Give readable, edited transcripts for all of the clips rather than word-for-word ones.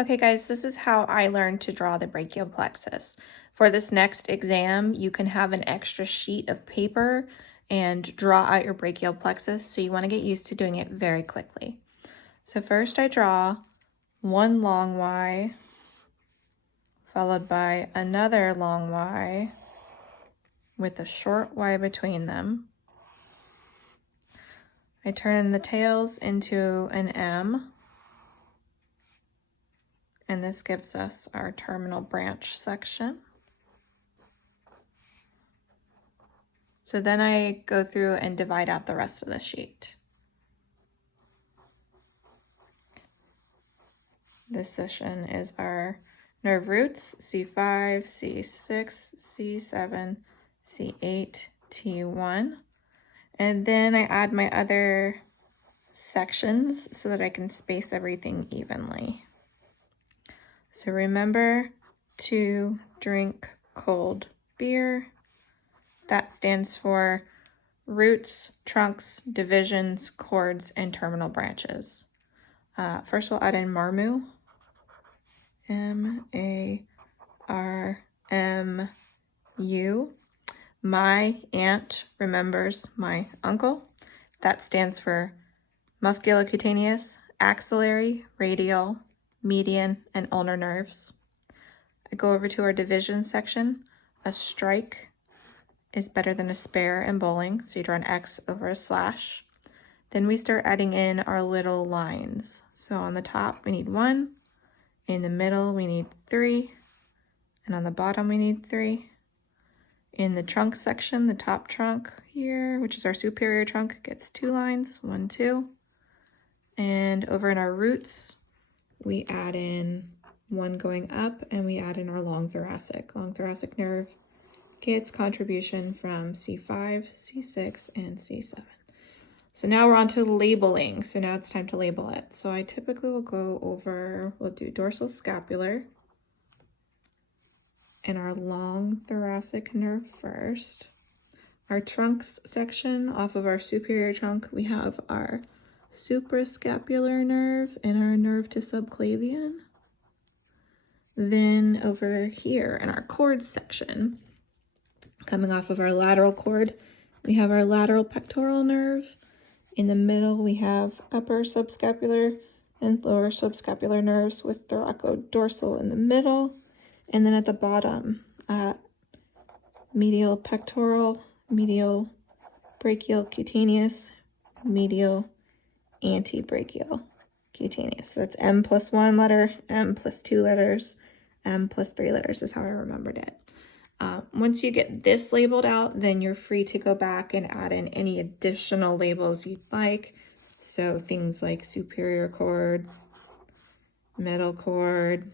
Okay guys, this is how I learned to draw the brachial plexus. For this next exam, you can have an extra sheet of paper and draw out your brachial plexus, so you want to get used to doing it very quickly. So first I draw one long Y, followed by another long Y with a short Y between them. I turn the tails into an M, and this gives us our terminal branch section. So then I go through and divide out the rest of the sheet. This section is our nerve roots, C5, C6, C7, C8, T1. And then I add my other sections so that I can space everything evenly. So remember to drink cold beer. That stands for roots, trunks, divisions, chords, and terminal branches. First we'll add in Marmu. M-A-R-M-U. My aunt remembers my uncle. That stands for musculocutaneous, axillary, radial, median, and ulnar nerves. I go over to our division section. A strike is better than a spare in bowling, so you draw an X over a slash. Then we start adding in our little lines. So on the top we need 1, in the middle we need 3, and on the bottom we need 3. In the trunk section, the top trunk here, which is our superior trunk, gets 2 lines, 1, 2. And over in our roots, we add in 1 going up, and we add in our long thoracic. Long thoracic nerve gets contribution from C5, C6, and C7. So now we're on to labeling. So now it's time to label it. So I typically will go over, we'll do dorsal scapular and our long thoracic nerve first. Our trunks section, off of our superior trunk, we have our suprascapular nerve and our nerve to subclavian. Then over here in our chords section, coming off of our lateral cord, we have our lateral pectoral nerve. In the middle, we have upper subscapular and lower subscapular nerves with thoracodorsal in the middle. And then at the bottom, medial pectoral, medial brachial cutaneous, medial antebrachial cutaneous. So that's M plus 1 letter, M plus 2 letters, M plus 3 letters is how I remembered it. Once you get this labeled out, then you're free to go back and add in any additional labels you'd like. So things like superior cord, middle cord,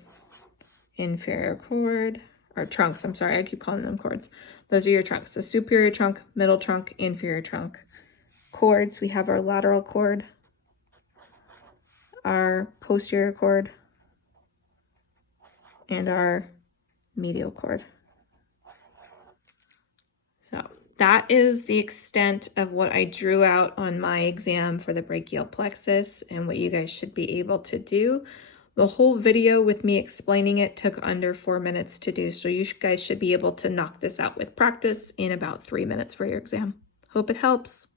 inferior cord, or trunks, I'm sorry, I keep calling them cords. Those are your trunks. So superior trunk, middle trunk, inferior trunk. Chords, we have our lateral cord, our posterior cord, and our medial cord. So that is the extent of what I drew out on my exam for the brachial plexus and what you guys should be able to do. The whole video with me explaining it took under 4 minutes to do, so you guys should be able to knock this out with practice in about 3 minutes for your exam. Hope it helps.